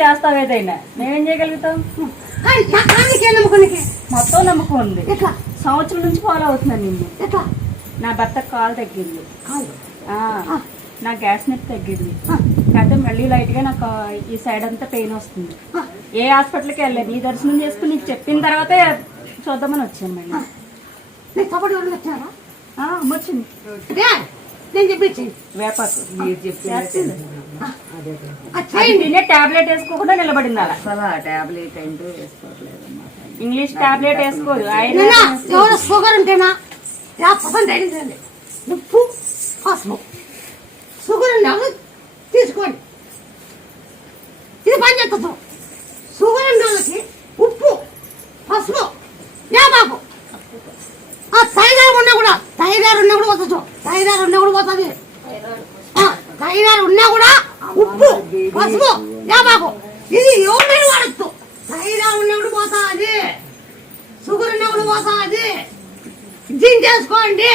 చేస్తావు ఏదైనా మేమేం చేయగలుగుతాం? మొత్తం నమ్మకం ఉంది. సంవత్సరం నుంచి ఫాలో అవుతున్నాను నిన్ను. నా భర్త కాలు తగ్గింది. నా గ్యాస్ నొప్పి తగ్గింది. కాకపోతే మళ్ళీ లైట్గా నాకు ఈ సైడ్ అంతా పెయిన్ వస్తుంది. ఏ హాస్పిటల్కి వెళ్ళలేదు. నీ దర్శనం చేసుకుని నీకు చెప్పిన తర్వాతే చూద్దామని వచ్చాను మళ్ళీ. నీకు కబడ్డీ నేను టాబ్లెట్ వేసుకోకుండా నిలబడింది అలా. అసలు ఆ టాబ్లెట్ ఏంటో వేసుకోవట్లేదమ్మా ఇంగ్లీష్ టాబ్లెట్ వేసుకోదు. ఆయన నిన్న ఎవరు షుగర్ ఉంటేనా యా పర్సెంట్ అడిగిందండి ఉప్పు పసుపు షుగర్ వాళ్ళు తీసుకోండి. ఇది పని చేస్తుంది షుగర్ ఉండే వాళ్ళకి ఉప్పు పసుపు బాబు ఆ థైరాయిడ్ ఉన్నా కూడా థైరాయిడ్ ఉన్నా కూడా పోతుంది థైరాయిడ్ ఉన్నా కూడా పోతుంది ఆ, థైరాయిడ్ ఉన్నా కూడా ఉప్పు పసుపు బాబు ఇది ఎవరైనా వాడచ్చు థైరాయిడ్ ఉన్నా కూడా పోతుంది షుగర్ ఉన్నా కూడా పోతుంది జిమ్ చేసుకోండి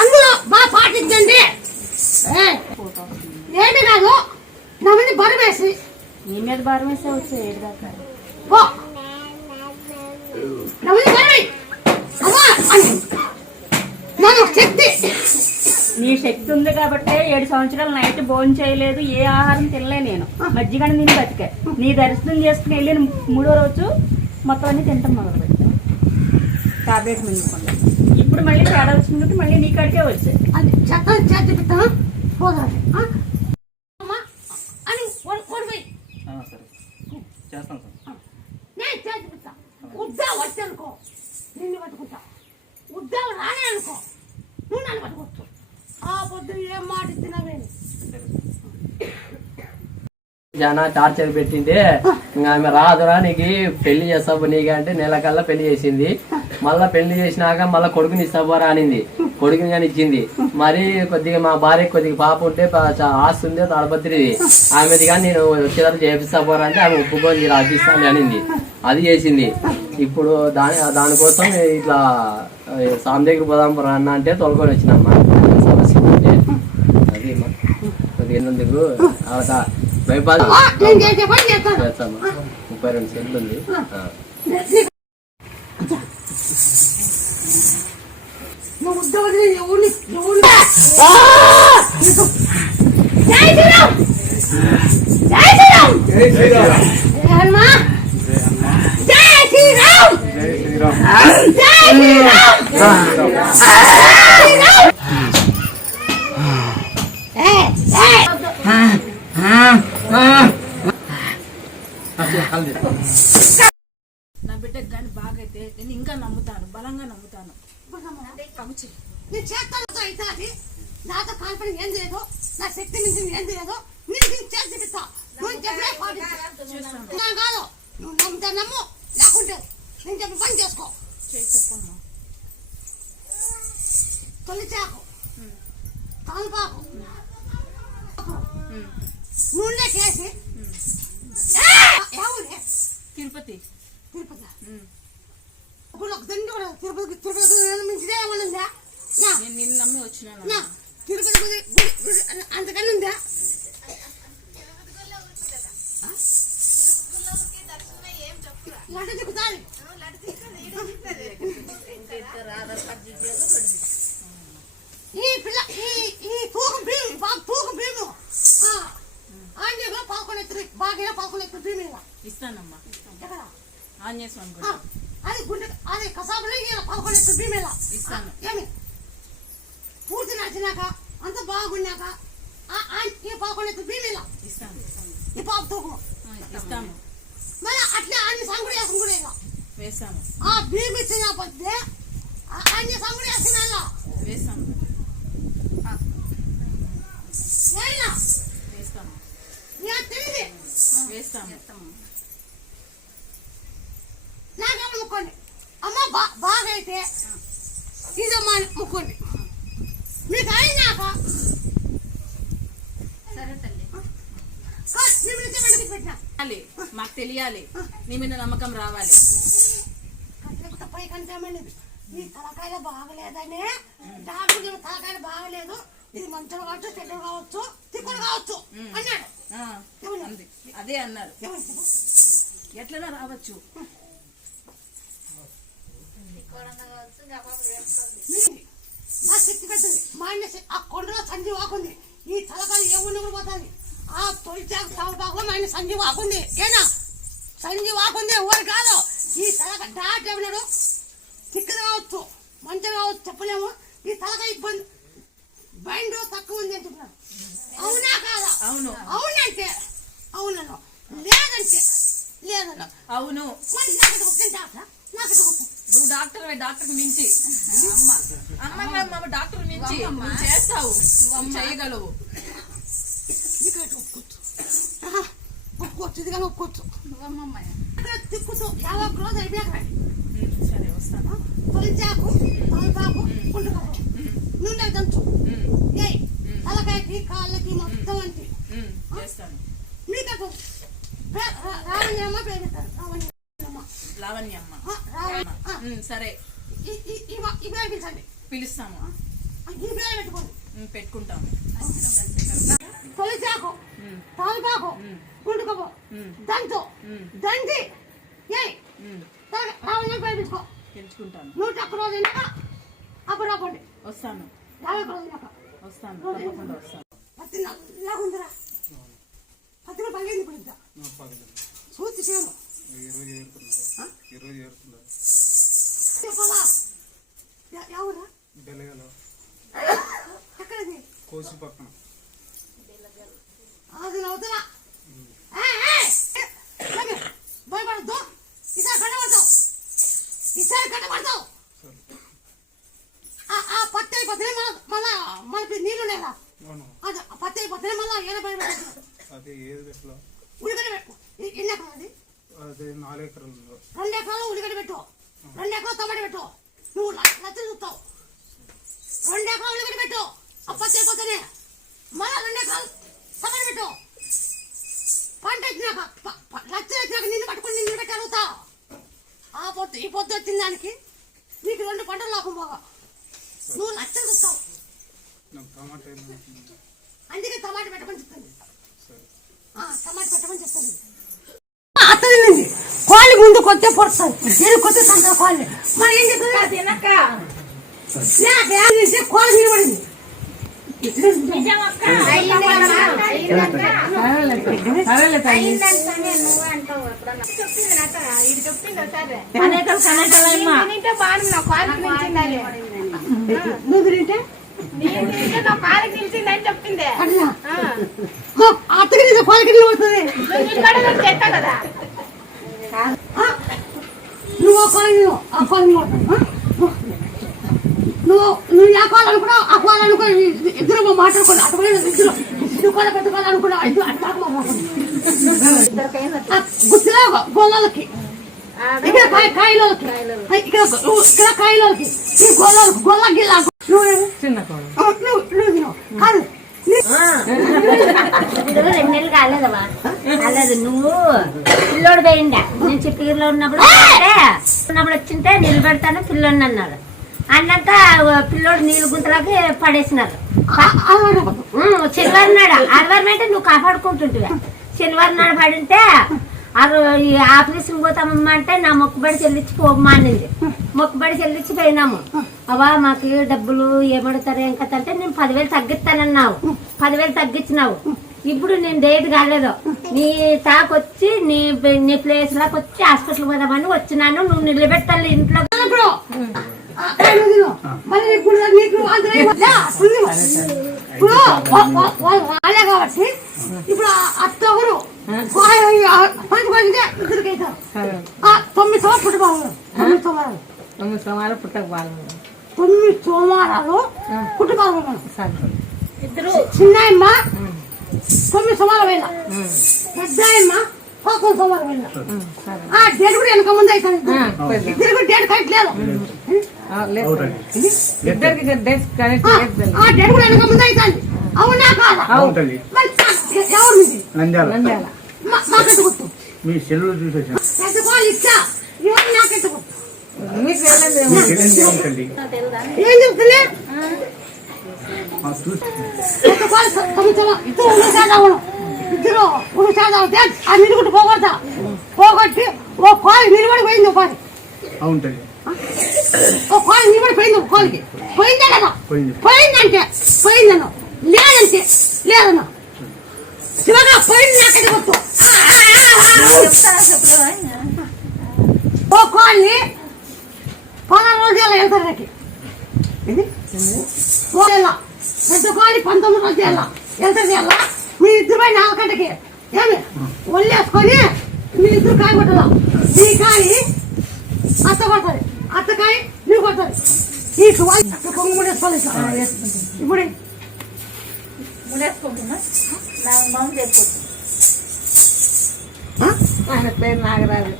అందులో బాగా పాటించండి ఏ, ఏంటి కాదు నా మీద బరువు వేసి నీ నా శక్తి నీ శక్తి ఉంది కాబట్టి ఏడు సంవత్సరాలు నైట్ భోజనం చేయలేదు ఏ ఆహారం తినలే నేను. మజ్జిగ తిని బతికే. నీ దర్శనం చేసుకుని వెళ్ళిన మూడో రోజు మొత్తం అన్ని తింటాం మొదలు పెట్టాను టాబ్లెట్ మింగుకుండా. ఇప్పుడు మళ్ళీ తేడా వచ్చిందంటే మళ్ళీ నీ కాడికే వచ్చాయి అది చెత్త చేతి పెట్టాను పోదాది ఆ? అమ్మా అని ఓడి- ఓడిపోయి సరే చేస్తాం సార్ నేను చేతి పెట్టా ఉద్దా వచ్చనుకో నిన్ను పట్టుకుంటా ఉద్దా రానే అనుకో నువ్వు నన్ను పట్టుకోవచ్చు ఆ జనా టార్చర్ పెట్టింటే ఇంకా ఆమె రాదురా నీకు పెళ్ళి చేస్తావు నీకంటే నెల కల్లా పెళ్ళి చేసింది. మళ్ళా పెళ్ళి చేసినాక మళ్ళా కొడుకుని ఇస్తావరా అనింది. కొడుకుని కానీ ఇచ్చింది. మరి కొద్దిగా మా భార్య కొద్దిగా పాప ఉంటే చా- ఆస్తి ఉంది తాడపత్రిది ఆమెది కానీ నేను వచ్చేదాన్ని చేపిస్తావరా అంటే ఆమె ఒప్పుకొని రాసిస్తాను అనింది. అది చేసింది. ఇప్పుడు దాని దానికోసం ఇట్లా ఆ, దగ్గర పోదాం రా అన్న అంటే తొలకొని వచ్చినమ్మా సమస్య ఉంటే అది మా కొద్దిగా ఎందుకు ఆడ భయపడ ఆ, నేను చేసే పని చేస్తాను. చేస్తామా ముప్పై రెండు సెంట్లు ఉంది. జై శ్రీరామ్. జై శ్రీరామ్ జై హనుమా జై శ్రీరామ్ జై శ్రీరామ్ ఏయ్, ఏయ్. నా బిడ్డకు కానీ బాగైతే నేను ఇంకా నమ్ముతాను బలంగా నమ్ముతాను. నేను చేస్తాను అయితే అది నాతో కాన్ఫిడెన్స్ ఏం లేదు నా శక్తి నుంచి ఏం లేదు నేను దీన్ని చేసి చూపిస్తా. నువ్వు నా కాదు నువ్వు నమ్ముతా నమ్ము లేకుంటే నేను చెప్పి పని చేసుకో. చేసి చెప్పమ్మా తొలి చాకు. తలపాకు నూనె చేసి ఎవరు తిరుపతి. తిరుపతి. ఇప్పుడు ఒక దండి కూడా తిరుపతి తిరుపతి మించిదే ఏమన్నా నేను నిన్ను నమ్మి వచ్చినాను నా. తిరుపతి అంతకన్నా ఉందా? లడ్డు ఈ పిల్ల ఈ ఈ తూకం ఈ బాగా తూకం భీము ఆంజనేయులు పదకొండు ఎత్తులు బాగా పదకొండు ఎత్తులు భీము ఇలా. ఇస్తానమ్మా. ఆంజనేయ స్వామి అది గుండె అది కసాబులో ఈయన పదకొండు ఎత్తులు భీము ఇలా. ఇస్తాను. ఏమి? పూర్తి నచ్చినాక అంత బాగున్నాక ఈ పదకొండు ఎత్తులు భీము ఇలా. ఇస్తాను. ఈ పాప తూకం ఇస్తాను. మళ్ళీ అట్లే సంగుడు వేసుకుని కూడా ఆ భీము ఇచ్చిన పొద్దే ఆ అన్ని సంగుడు వేసుకున్నా వేస్తాను ఏనా వేస్తాను నాకు తెలియదు ముక్కోండి అమ్మ బా బాగైతే ఇదమ్మా అని ముక్కోండి మీకు అయినాక తెలియాలి మాకు తెలియాలి. నీ మీద నమ్మకం రావాలి. పై ఈ తలకాయలు బాగలేదని డాక్టర్ తలకాయలు బాగలేదు. ఇది మంచులు కావచ్చు చెడ్డలు కావచ్చు తిక్కులు కావచ్చు అన్నాడు. అంది. అదే అన్నారు? ఎట్లైనా రావచ్చు. నా శక్తి పెద్దది. మా ఆయన ఆ కొండలో సంజీవ్ ఆకుంది ఈ తలకాలు ఏ ఉండి కూడా పోతుంది. ఆ తొలి చాకు తమపాకులో మా ఆయన సంజీవ్ ఆకుంది ఏనా? సంజీవ్ ఆకుంది ఎవరు కాదు. ఈ తలక డాట్ ఏమన్నాడు తిక్కది కావచ్చు మంచిగా కావచ్చు చెప్పలేము. ఈ తలక ఇబ్బంది మైండ్ తక్కువ ఉంది అని చెప్పినాడు అవునా కాదా? అవును. అవునంటే అవునను. లేదంటే లేదన్నా అవును. మరి నాకైతే వస్తుంది డాక్టర్? వస్తుంది నువ్వు డాక్టర్ డాక్టర్ మించి. అమ్మ. అమ్మ అమ్మ. డాక్టర్ మించి. నువ్వు చేస్తావు. నువ్వు చేయగలవు. నీకైతే ఒప్పుకోవచ్చు ఒప్పుకోవచ్చు ఇది కానీ ఒప్పుకోవచ్చు ఇక్కడ తిక్కుతూ యాభై రోజు అయిపోయాక సరే వస్తాను. తొలిచాకు తొలిపాకు పుండుకాకు నుండి దంచు. ఏయ్. తలకాయకి కాళ్ళకి మొత్తం అంటే మీకైతే రావణ్యమ్మ పేరుతారు రావణ్యమ్మ. లావణ్యమ్మ. ఆ, రావణ్య ఆ, ఉమ్, సరే. పేరు పిలిచండి. పిలుస్తాము. పేరు పెట్టుకోండి. పెట్టుకుంటాము. తొలిచాకు తలపాకు దంచి ఏయ్ ఉమ్, రావణ్యం పేరు పెట్టుకో. పెంచుకుంటాను. నూట ఒక్క రోజు అయినాక అప్పుడు రాకండి వస్తాను. యాభై రోజు అయినాక వస్తాను తప్పకుండా వస్తాను చూసి చేయను ఈరోజు ఎవరా బెలగలో ఎక్కడది కోసి పక్కన భయపడద్దు ఈసారి కట్టబడతావు ఈసారి కట్టబడతావు పత్తి అయిపోతే మళ్ళా మనకి నీళ్ళు లేదా ఆ పత్తి అయిపోతే మళ్ళా అదే ఏది పెట్టలో? ఉడిగడ్డ పెట్టు. ఎన్ని ఎకరాలు అది? నాలుగు ఎకరాలు. ఉందో రెండు ఎకరాలు ఉల్లిగడ్డ పెట్టు. రెండు ఎకరాలు టమాటా పెట్టు. నువ్వు ల- లచ్చలు చూస్తావు. రెండు ఎకరాలు ఉల్లిగడ్డ పెట్టు. అప్పచ్చి అయిపోతేనే మళ్ళా రెండు ఎకరాలు టమాటా పెట్టు. పంట వచ్చినాక లచ్చలు వచ్చినాక నిన్ను పట్టుకొని నిన్ను పెట్టి అడుగుతావు ఆ పొద్దు ఈ పొద్దు వచ్చిన దానికి నీకు రెండు పంటలు లాభం పోగా. నువ్వు లచ్చలు చూస్తావు నాకు టమాటా ఏమి అవుతుంది? అందుకే టమాటా పెట్టమని చెప్తాను. సరే. ఆ, టమాటా పెట్టమని చెప్తాను. అత్త తిన్నింది కోళ్ళు ముందు పొడుస్తుంది నేను కొద్ది సంత కోళ్ళు. మరి ఏం చెప్తుంది తినక్క. కోళ్ళు నిలబడింది నిజమక్క. అట్లా? అత్తకి నీకు నిలబడుతుంది ఆ? నువ్వు ఆ నిలవ, ఆ ఆ? నువ్వు నువ్వు ఏ కోళ్ళు అనుకున్నావు? ఆ కోళ్ళు అనుకో ఇద్దరు మాట్లాడుకోండి అటు ఇద్దరు ఇద్దరు కోళ్ళ పెద్ద ఇద్దరు అట్లా మాట్లాడుకోండి గుర్తులో గోళ్ళకి ఇక్కడ కాయ కాయలకి. ఇక్కడ ఇక్కడ కాయలకి. ఈ గోళ్ళకి గొల్ల గిల్ల. నువ్వు చిన్న కోడ. ఆ, నువ్వు నువ్వు తిను. కాదు. నీ- ఇప్పుడు రెండు నెలలు కాలేదమ్మా. కాలేదు నువ్వు పిల్లోడు పోయిండా. నేను చిత్తగిరిలో ఉన్నప్పుడు అంటే, ఉన్నప్పుడు వచ్చింటే నిలబెడతాను పిల్లోడిని అన్నారు అన్నాక పిల్లోడు నీళ్ళు గుంతలోకి పడేసినారు. శనివారం నాడు. ఆదివారం అంటే నువ్వు కాపాడుకుంటుంటివా. శనివారం నాడు పడింటే ఆ ఈ ఆఫీస్కి పోతామమ్మా అంటే నా మొక్కుబడి చెల్లించి పోమ్మా అనింది మొక్కుబడి చెల్లించి పోయినాము. అవా మాకు డబ్బులు ఏమడతారు ఏం కథ అంటే నేను పదివేలు తగ్గిస్తానన్నావు. పదివేలు తగ్గించినావు. ఇప్పుడు నేను డేట్ కాలేదు. నీ తాకొచ్చి నీ నీ ప్లేస్ లాకి వచ్చి హాస్పిటల్ పోదామని వచ్చినాను. నువ్వు నిలబెట్టాలి ఇంట్లో. ఇప్పుడు అత్త తొమ్మిది సోమవారం పుట్టుకోవాలి తొమ్మిది సోమవారాలు తొమ్మిది పుట్టక తొమ్మిది సోమవారాలు పుట్టుకోవాలి సరే చిన్నాయమ్మ తొమ్మిది పెద్దాయమ్మ పదకొండు ఆ డేట్ కూడా వెనక ముందు ఇద్దరు కూడా డేట్ కరెక్ట్ ఇద్దరికి డేట్ కూడా వెనక ముందు అవుతుంది అవునా కాదా మరి నంద్యాల నంద్యాల మా- సెల్లు చూసేసాను ఏం చెప్తున్నా ఇద్దరు ఒక పోగొడతా పోగొట్టి ఓ కాలు నిలబడి పోయింది ఒక కాలు అవును తల్లి ఓ కాలు నిలబడి పోయింది ఒక కాలుకి పోయిందే కదా పోయింది. పోయిందంటే పోయిందను లేదంటే లేదను శివగా పోయింది నాకైతే గుర్తు ఓ కాల్ని పదహారు రోజులు వెళ్తారు నాకు ఇది? ఓ పెద్ద కాలి పంతొమ్మిది రోజులు వెళ్ళా వెళ్తారు వెళ్ళా మీ ఇద్దరు పోయి నాలుగు గంటకి ఏమి? ఒళ్ళేసుకొని మీ ఇద్దరు కాయ కొట్టాల? మీ కాయి అత్త కొడుతుంది. అత్త కాయ నువ్వు కొడుతుంది. ఈ కొంగు వేసుకోవాలి ఇప్పుడు ముడేసుకుంటున్నా నా మామూలు చెప్పుకోవచ్చు ఆయన పేరు నాగరాజు.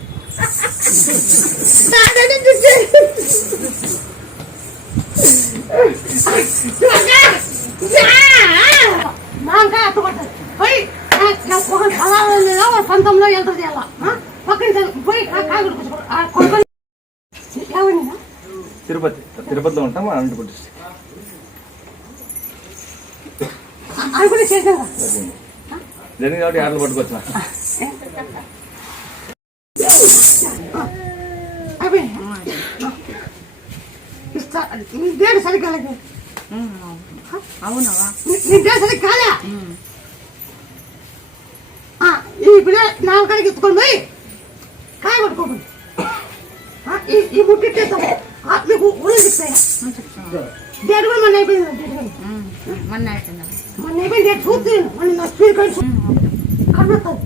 పంతొమ్మిదిలో వెళ్తారు చేయాల? పక్కన పోయి ఏమన్నా తిరుపతి తిరుపతిలో ఉంటాం అనంతపురం డిస్ట్రిక్ట్. అనుకుని చేసారా జరిగింది కాబట్టి ఆటలు పట్టుకొచ్చిన. అవి ఇస్తా నీ డేట్ సరిగ్గా లేదు. అవునవా? డేట్ సరిగ్గా కాలే? పిల్ల నాలుగు కాడికి ఎత్తుకొని పోయి కాయ పట్టుకోకండి ఈ ఈ ముట్టి ఇట్టేస్తాము ఆ, మీకు చెప్తాయా డేట్ కూడా మన అయిపోయింది. డేట్ మొన్న అయిపోయిందా. మన అయిపోయింది. డేట్ చూస్తాను మన నా స్పీడ్ కార్డు కన్నుతుంది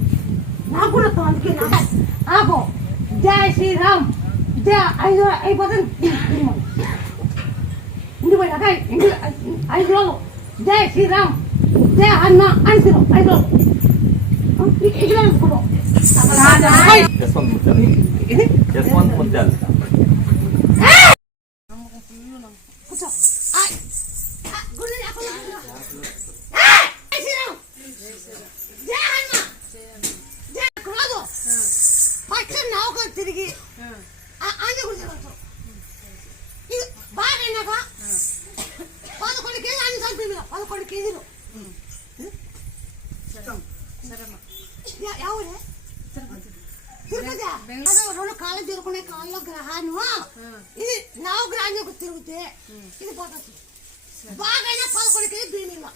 నాకు కూడా వస్తాం అందుకే నా- నాకు జై శ్రీరామ్. జై ఐదు అయిపోతుంది. ఇంటికి పోయినాక ఇంటి ఐదు రోజులు జై శ్రీరామ్. జై హనుమ అని తిరు ఐదు రోజులు ఇక్కడ అనుకోవడం యశ్వంత్ ముత్యాలు రెండు కాళ్ళు తిరుగుకునే కాళ్ళలో గ్రహాను ఇది నావు గ్రహాన్ని తిరిగితే ఇది పోతుంది. బాగైనా పదకొండు కేజీ దీనిలో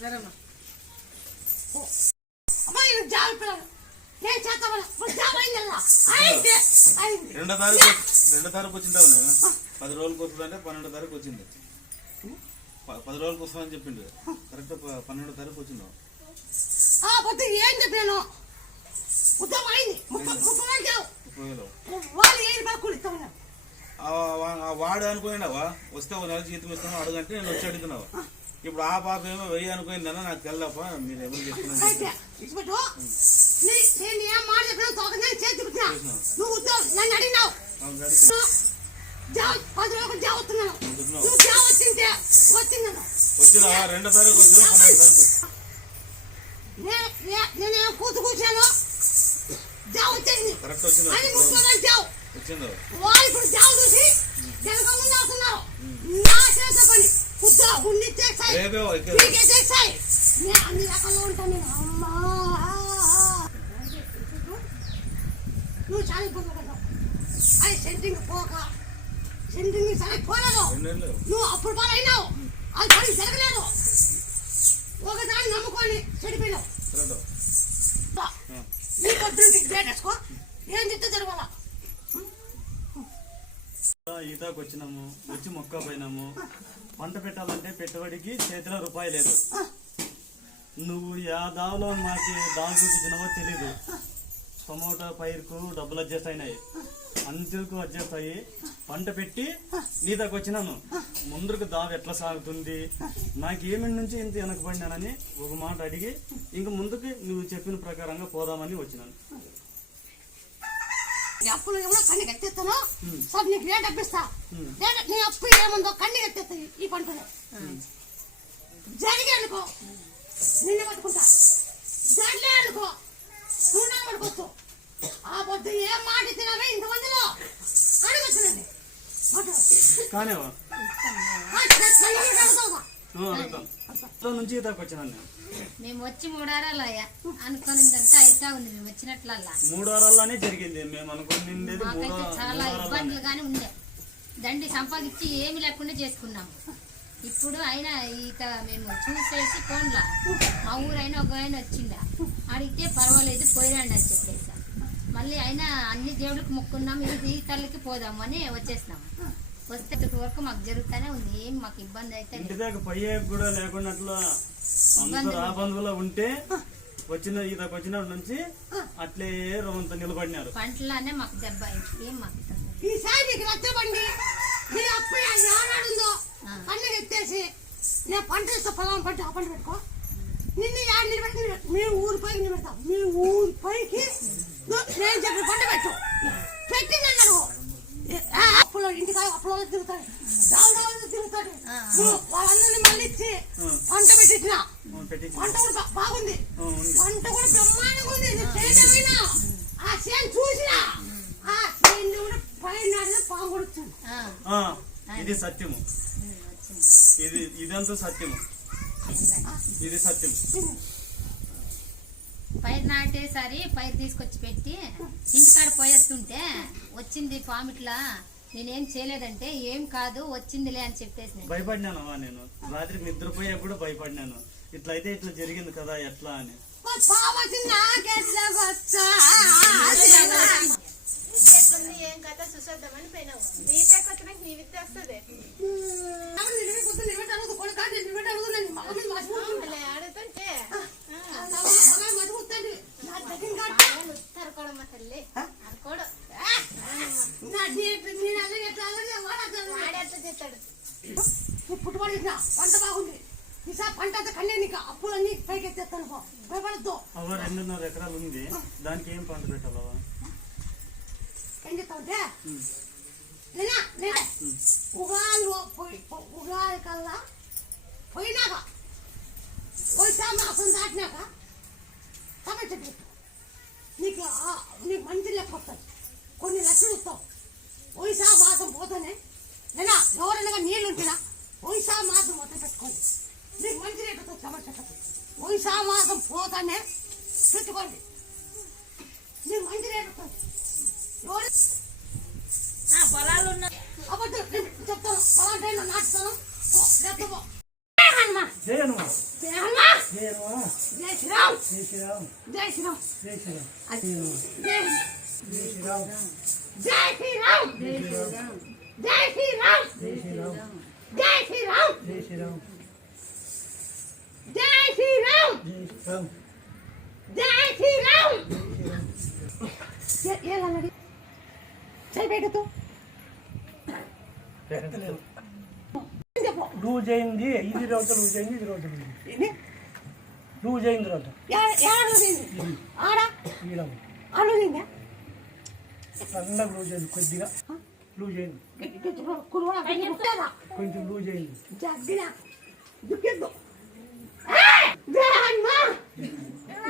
సరేమ్మా. అమ్మా ఇది జాబ్ పిల్లలు. ఏం చేస్తామా జాబ్ అయిందల్లా అయింది రెండో తారీఖు రెండో తారీఖు వచ్చిందా పది రోజులకు వస్తుందంటే పన్నెండో తారీఖు వచ్చింది. ప- పది రోజులకు వస్తుందని చెప్పిండు. కరెక్ట్ పన్నెండో తారీఖు వచ్చింది ఆ పొద్దు ఏం చెప్పాను ఉద్యమం అయింది. ముప్పై వేలు వాళ్ళు ఇస్తామన్నా వాడు అనుకున్నావా వస్తే ఒక నెల జీతం ఇస్తాను అడుగంటే నేను వచ్చి అడుగుతున్నావా? ఇప్పుడు ఆ పాప ఏమో వెయ్యి అనుకుందన్న నాకు తెల్లప్ప మీరు ఎవరు ఉద్యోగం వచ్చిందను వచ్చిన? రెండో తారీఖు నేను కూతు కూర్చాను కరెక్ట్ వచ్చింది. అని వాళ్ళు ఇప్పుడు చూసి ముందు అవుతున్నారు నా చేసే పని. ఉండి చేస్తాయి నీకే చేస్తాయి నేను అన్ని రకాల్లో ఉంటాను నేను. అమ్మా. నువ్వు చాలా ఇబ్బంది పడ్డావు. అది సెంటింగ్ పోక. సెంటింగ్ సరే పోలేదు. నువ్వు అప్పుడు పని పెట్టేసుకో. ఏం చెప్తే జరగాల ఈతకు వచ్చినాము వచ్చి మొక్క పోయినాము. పంట పెట్టాలంటే పెట్టుబడికి చేతిలో రూపాయి లేదు. నువ్వు యా దావలో మాకు దాని చూపించినావో తెలీదు. టమోటా పైరుకు డబ్బులు అడ్జస్ట్ అయినాయి. అంచులకు అడ్జస్ట్ అయ్యి పంట పెట్టి నీ దగ్గర వచ్చినాను ముందుకు దావ ఎట్లా సాగుతుంది? నాకు ఏమిటి నుంచి ఇంత వెనకబడినానని ఒక మాట అడిగి ఇంక ముందుకు నువ్వు చెప్పిన ప్రకారంగా పోదామని వచ్చినాను. నీ అప్పులు ఏమో కన్ను కట్టేస్తాను. సార్ నీకు అప్పిస్తా రేట్ నీ అప్పు ఏముందో కన్ను కట్టేస్తాయి ఈ పంటలో. జరిగే అనుకో. నిన్ను పట్టుకుంటా జడ్లే అనుకో. నువ్వు నన్ను పట్టుకోవచ్చు ఆ పొద్దు ఏం మాట ఇచ్చినావే ఇంతమందిలో? అడగొచ్చునండి మాట్లాడు నుంచి ఈతకు వచ్చినాను నేను. మేము వచ్చి మూడారాలు అయ్యా అనుకున్నదంతా అయితా ఉంది. మేము వచ్చినట్లల్లా. మూడు వారాల్లోనే జరిగింది. మేము అనుకునిండేది మూడో మాకైతే చాలా ఇబ్బందులుగానే ఉండే. దండి సంపాదించి ఏమి లేకుండా చేసుకున్నాము ఇప్పుడు అయినా ఈత మేము చూసేసి ఫోన్లా మా ఊరైనా ఒక ఆయన వచ్చిందా అడిగితే పర్వాలేదు పోయిరండి అని చెప్పేసి. మళ్ళీ అయినా అన్ని దేవుడికి మొక్కున్నాము ఇది ఈ తల్లికి పోదాము అని వచ్చేసినాము వస్తే ఇప్పటి వరకు మాకు జరుగుతూనే ఉంది. ఏం మాకు ఇబ్బంది అయితే ఇంటి దగ్గర పోయే కూడా లేకున్నట్లు అందరు ఆ బంధువులో ఉంటే వచ్చిన ఈతకు వచ్చినప్పటి నుంచి అట్లే రవంత నిలబడినారు. పంటలోనే మాకు దెబ్బ ఏం మాకు. ఈసారి నీకు నచ్చబండి నీ అప్పు ఏడాడుందో. కన్ను ఎత్తేసి నేను పంట ఇస్తా పొలం పంట ఆ పంట పెట్టుకో. నిన్ను యాడ నిలబెట్టి మీ ఊరి పైకి నిలబెడతాం. మీ ఊరి పైకి ను- నేను చెప్పిన పంట పెట్టు. అప్పులో ఇంటికాడ అప్పులో తిరుగుతాడు దావుదావు తిరుగుతాడు వాళ్ళందరినీ మళ్ళీ ఇచ్చి పంట పెట్టించిన పంట కూడా బాగుంది. పంట కూడా బ్రహ్మాండంగా ఉంది. ఆ. చేను చూసినా. ఆ చేను కూడా పైన పాము కూడా వచ్చింది. ఆ, ఆ, ఇది సత్యము. ఇది ఇదంతా సత్యము. ఇది సత్యం పైరు నాటేసారి పైరు తీసుకొచ్చి పెట్టి ఇంటికాడ పోయేస్తుంటే వచ్చింది పామిట్లా నేనేం చేయలేదంటే ఏం కాదు వచ్చిందిలే అని చెప్పేసి నేను. భయపడినానమ్మా నేను. రాత్రికి నిద్రపోయా కూడా భయపడినాను. ఇట్లా అయితే ఇట్లా జరిగింది కదా ఎట్లా అని. ఏం కథ చూసేద్దామని పోయినావు. నీ వచ్చినాక నీ విత్తే వస్తుంది నిలబెట్టుకుంటూ నిలబెట్టాడు కొడుకు నిలబెట్టాడు నన్ను మగ మీద మసిపోతుంది అలా ఆడుతుంటే మగ మసిపోతుంది నా దగ్గర తరకోడమ్మ తల్లి అనుకోడు నా నేను నేను అలాగే ఎట్లా అలాగే వాడతాను ఆడేట్లా చేస్తాడు పుట్టుబడిన పంట బాగుంది ఈసారి పంట అంతా కన్నే నీకు అప్పులన్నీ పైకి ఎత్తేస్తాను పో భయపడద్దు అవ్వ రెండున్నర ఎకరాలు ఉంది. దానికి ఏం పంట పెట్టాలవా ఉగాది ఉగాది కల్లా పోయినాక పోయిసా మాసం దాటినాక టమాటా పెట్టు నీకు ఆ- నీకు మంచి లెక్క వస్తుంది. కొన్ని లక్షలు వస్తావు పోయిసా మాసం పోతానే లేదా ఎవరైనా నీళ్ళు ఉంటున్నా పోయిసా మాసం మొత్తం పెట్టుకోండి. నీకు మంచి రేటు వస్తుంది టమాటా పోయిసా మాసం పోతానే పెట్టుకోండి నీకు మంచి పొలాలు ఉన్న అబద్ధం నేను చెప్తాను పలాంటి టైంలో నాటుతాను పో, లేకపోతే పో. హనుమా. జై హనుమా. జై శ్రీరామ్ జై శ్రీరామ్ అది. జై జై శ్రీరామ్ జై శ్రీరామ్ జై శ్రీరామ్ జై శ్రీరామ్ జై శ్రీరామ్ జై శ్రీరామ్ ఏ లాలడి చేయి పెట్టు లూజ్ అయింది ఇది రోజు లూజ్ అయింది ఇది రోజు లూజ్ అయింది రోజు సన్నగా లూజ్ అయింది కొద్దిగా లూజ్ అయింది కొంచెం లూజ్ అయింది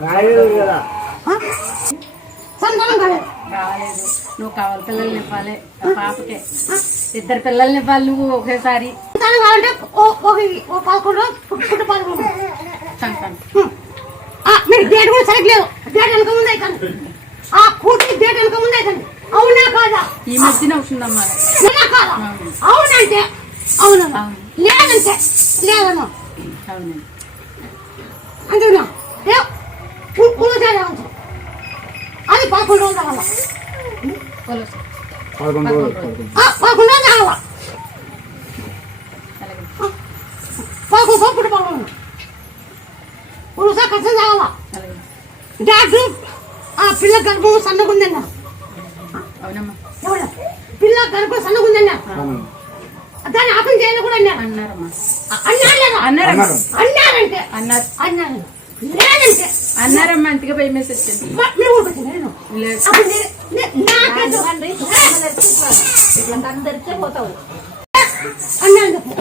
కాలేదు నువ్వు కావాలి పిల్లల్ని ఇవ్వాలి పాపకే ఇద్దరు పిల్లల్ని ఇవ్వాలి నువ్వు ఒకేసారి ఓ ఓ ఆ, మీరు డేట్ కూడా సరిగ్గా డేట్ వెనక ముందు ఆ కూతురి డేట్ వెనక ముందు అవునా కాదా ఈ మధ్యన అవుతుందమ్మా కాదా అవునంటే అవును. లేదంటే లేదమ్మా అవునండి అంతేనా అది పదకొండు రోజులు కావాలా పదకొండు రోజులు. కావాలా పదకొండు రోజులు పుట్టు పదకొండు పులుసా ఖచ్చితంగా కావాలా అలాగే డాక్టర్ ఆ పిల్ల గర్భం సన్నగుందన్న పిల్ల గర్భం సన్నగుందన్న దాన్ని ఆపం చేయను కూడా అన్నారు అన్నారమ్మా. అన్నారు లేదా? అన్నారమ్మా. అన్నారంటే అన్నారు అన్నారు అన్నారమ్మా అంతగా భయం వేసి వచ్చింది మ- మీ ఊరికి వచ్చి నేను అప్పుడు నే- నే- నాకంటూ ఇట్లా అందరికీ పోతావు అన్నాను చెప్పు.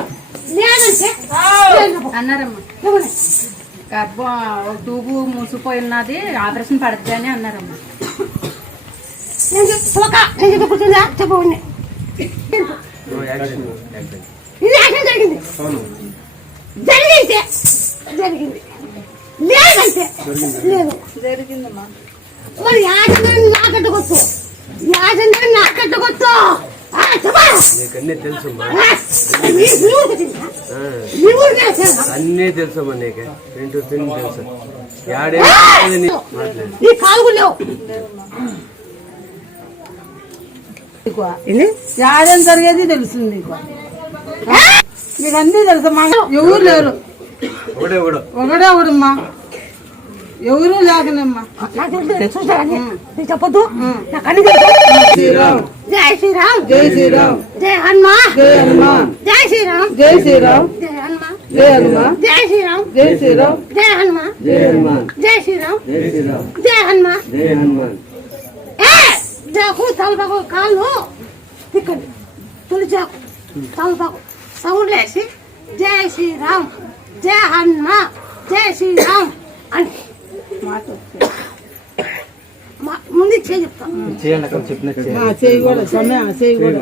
లేదంటే లేదు చెప్పు. అన్నారమ్మా. గర్భం ఒక ట్యూబు మూసిపోయి ఉన్నది ఆపరేషన్ పడుతుంది అని అన్నారమ్మా చెప్పండి జరిగింది జరిగింది లేదంటే లేదు జరిగిందమ్మా మరి యాజన నాకట్టు కొట్టు యాజన నాకట్టు కొట్టు ఆ, చెప్పా. నీకన్నీ తెలుసమ్మా ఆ, నీ- నీ ఊరికి వచ్చిందా? నీ ఊరికి వచ్చానా? అన్నీ తెలుసమ్మా నీకు రెండు తిని తెలుసు యాడే నీ కాలు లేవు యాదం జరిగేది తెలుస్తుంది నీకు నీకు అన్నీ తెలుసు మా ఎవరు లేరు ఒకడే ఒకడే ఒకడమ్మా ఎవరు లేకనమ్మా చెప్పొద్దు జై శ్రీరామ్ జై శ్రీరామ్ జై హనుమాన్ జై హనుమాన్ జై శ్రీరామ్ జై శ్రీరామ్ జై హనుమాన్ జై హనుమాన్ జై శ్రీరామ్ జై శ్రీరామ్ జై హనుమాన్ జై హనుమాన్ జై శ్రీరామ్ జై శ్రీరామ్ జై హనుమాన్ జై హనుమాన్ జాకు తలపాకు కాళ్ళు ఇక్కడ తొలి జాకు తలపాకు సౌండ్లేసి జై శ్రీరామ్ జై హనుమాన్ జై శ్రీరామ్ అని మాట ముందు చేయి చెప్తా. చేయండి అక్కడ చేయి కూడా సమయ చేయి కూడా.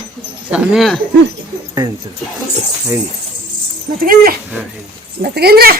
సమయ అయింది మెత్తగైందిరా మెత్తగైందిరా